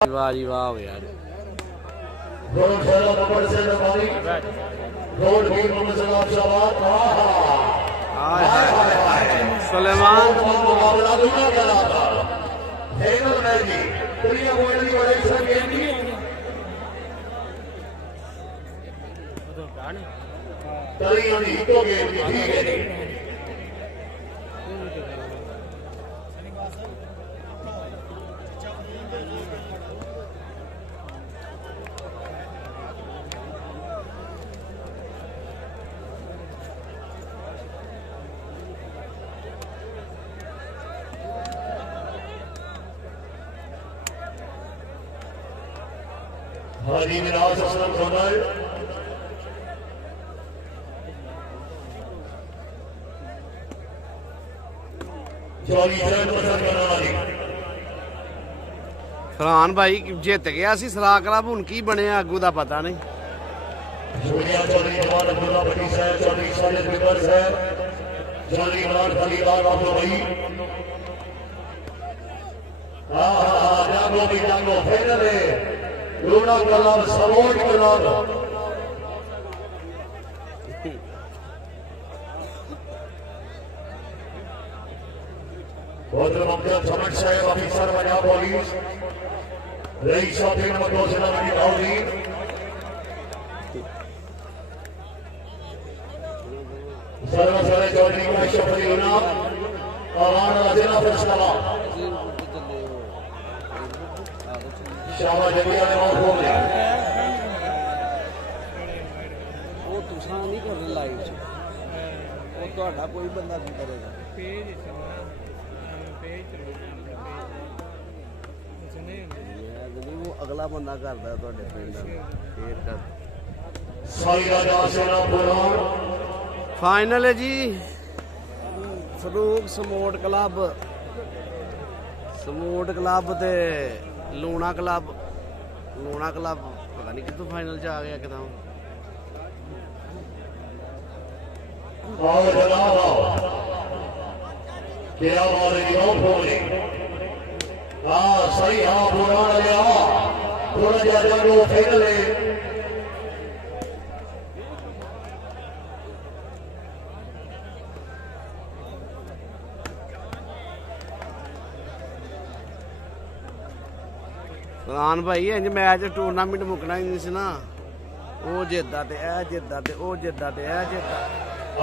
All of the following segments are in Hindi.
वाह जी वाह यार सुलेमान हाजी मिराज असलम सोनल फरहान भाई जित गया सी सलाह क्लब हुण की बनया अगू दा पता नहीं चौधरी जवान अब्दुल्ला भट्टी साहब चौधरी साजिद बिकर साहब चौधरी इमरान खलीलाल आफो भाई जागो भी जागो फाइनल है लूना कलाम सपोर्ट कलाम बहुत मुमकिन समझ साहब ऑफिसर पंजाब पुलिस रईस चौथी नंबर 2 जिला मंडी दाऊदी सर्वसरे चौधरी काशिफ अली उन्नाव अवाना जिला फैसलाबाद शाबाश जमिया ने माफ हो गया वो तुसा नहीं करना लाइव च वो ਤੁਹਾਡਾ कोई बंदा नहीं करेगा पेज वो अगला बंदा करता ਤੁਹਾਡੇ ਪਿੰਡ ਦਾ ਫੇਰ ਕਰ साई राजा सेना पुराण फाइनल है जी फरूक समोट क्लब ते लूना क्लब पता नहीं कितों फाइनल च आ गया एकदम आओ जनाब आओ क्या हमारे यूथ हो गए हाँ सही हाँ पुराण लिया थोड़ा ज्यादा वो फाइनल है फरहान भाई इंज मैच टूरनामेंट मुकना ही नहीं सी ना वो जितदा ते ए जितदा ते वो जितदा ते ए जितदा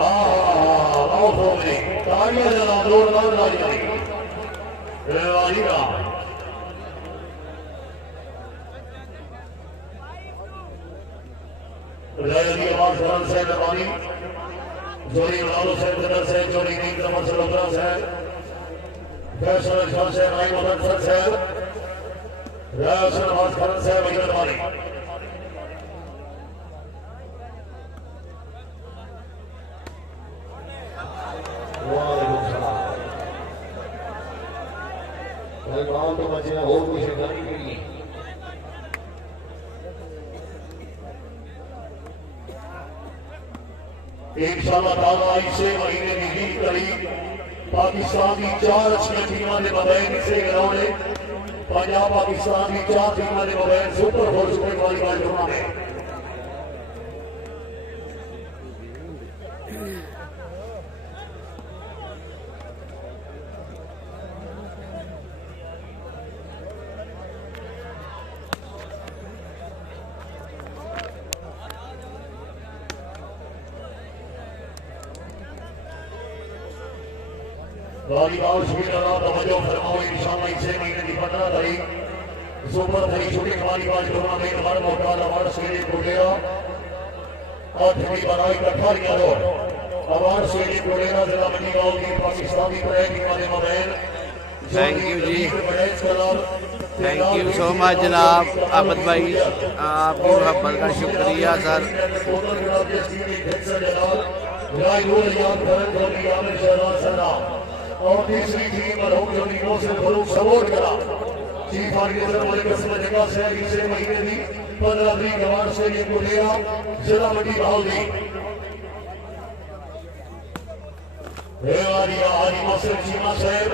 आओ हो गए तालियां जनाब जोरदार तालियां रेवाड़ीगा रैली आवाज फरहान साहब रवानी जोरी लालू साहब जदर साहब जोरी नीम कमर सलोकरा साहब फैसल खान साहब राई मुदफर साहब राशन आवाज फरहान साहब इधर वाली वालेकुम सलाम भाई गांव तो बचे और कुछ नहीं करी इंशाअल्लाह ताला इसे महीने की 20 तारीख पाकिस्तान की 4 अच्छी टीमां दे बगैर इसे ग्राउंड पंजाब पाकिस्तान की 4 टीमां दे बगैर super 4 super qualifier tournament volleyball शुरू तवज्जो फरमाओ इंशाअल्लाह इसे महीने की 15 तारीख सुपर 3 शूटिंग वॉलीबॉल टूर्नामेंट हर मोटाल अवार्ड स्टेडियम कोटेरा और ठंडी बनाई कठारिया रोड अवार्ड स्टेडियम कोटेरा जिला मंडी गांव की पाकिस्तानी प्लेयर टीम के मोबाइल थैंक यू जी थैंक यू सो मच जनाब आबद भाई आपकी मोहब्बत का शुक्रिया सर और तीसरी टीम मरहूम जोनी को से फरूक सपोर्ट करा चीफ ऑर्गेनाइजर मलिक असलम जगह से इसे महीने की 15 तारीख अवार्ड से ये कोटेरा जिला मंडी बाउली रेवाड़िया हाजी मसर चीमा साहब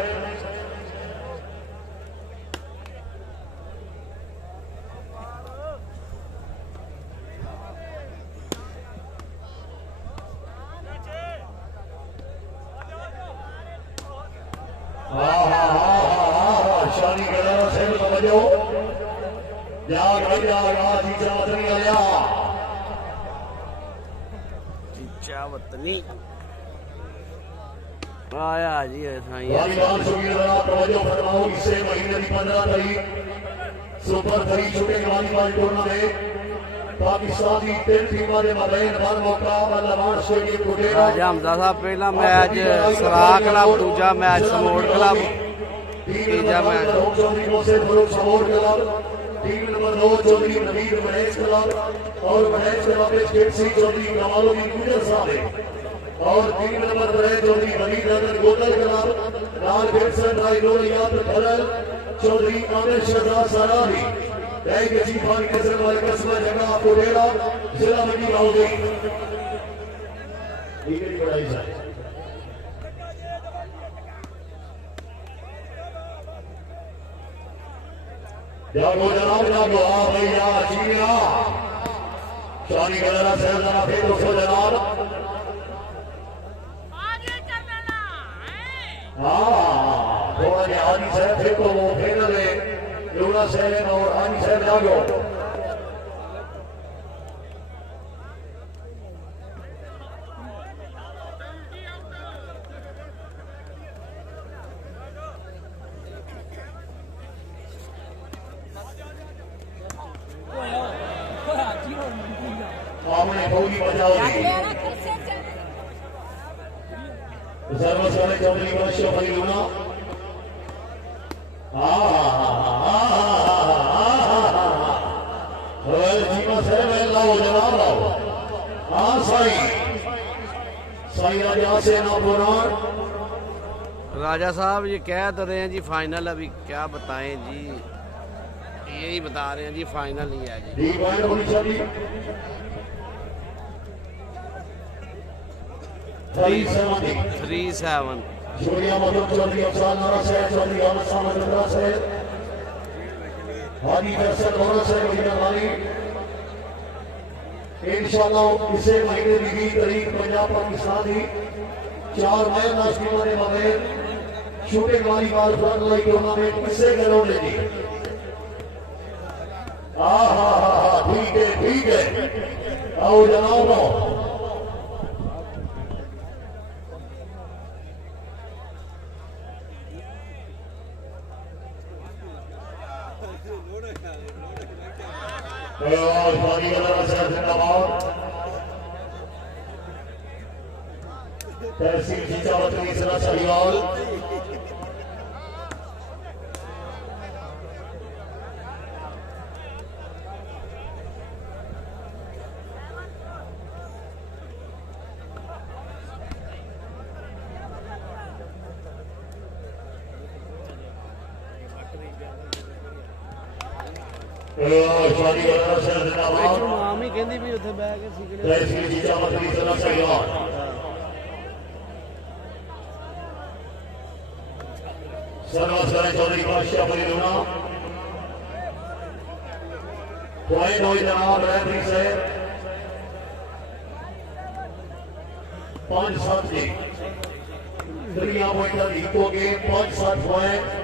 गहरा शहर तवज्जो जाग भाई जाग आज चीचा वतनी आया चीचा वतनी आया जी ऐसा ही वालीबाल शौकीन हजरात तवज्जो फरमाओ इसे महीने की 15 तारीख super 3 shooting volleyball tournament Pakistani 3 टीमां दे मबैन वन मौका लवान स्टेडियम कोटेरा राजा हमदा साहब पहला मैच सरा क्लब दूजा मैच समोड़ क्लब तीजा match team number 2 Chaudhry Naveed Mahesh club और महेश क्लब में जेसी चौधरी कमालों की गुजर साहब और टीम नंबर 3 चौधरी वलीद नगर गोदल क्लब लाल बेसन राय लोहियात खलल चौधरी आमिर शहजाद सरारी जय के जी खान कसर वाले कस्बा जगह कोडेरा जिला मंडी बाउदी ठीक है बड़ाई साहब जागो जनाब जागो आ भैया चीना शानी गलरा से जरा फिर दोस्तों जनाब आगे चलना हाँ थोड़ा ये आदि से फिर तो वो फिर ले लूना से और आदि से जागो आपने भोगी बजाओ सर्वस्वने चौधरी वंश भाई लूना जीवा से मैं लाओ जनाब लाओ हाँ साई साई राजा से ना पुराण राजा साहब ये कह तो रहे हैं जी फाइनल अभी क्या बताएं जी यही बता रहे हैं जी फाइनल ही है जी डी पॉइंट होनी चाहिए 3-7 Julia Madhur Chaudhary Afzal Nara Said Chaudhary Ahmad Samad Chandra Said Hadi Faisal Gaurav Said Mahina Mali इंशाअल्लाह इसे महीने की 20 तारीख पंजाब पाकिस्तान की 4 मई नाश्तियों ने मगर shooting volleyball front line tournament किसे करोगे जी ठीक है आओ जनाब आओ और पानी वाला रसा जिंदाबाद तहसील खींचावत की सरा सहियाल पानी वाला रसा जिंदाबाद मामी कहती भी उत्थे बैठ के सिगड़े तहसील खींचावत की सरा सहियाल सर्वस्वने चौधरी बादशाह बली लूना पॉइंट हो जनाब रेफरी से 5-7 जी दुनिया पॉइंट जीतोगे 5-7 पॉइंट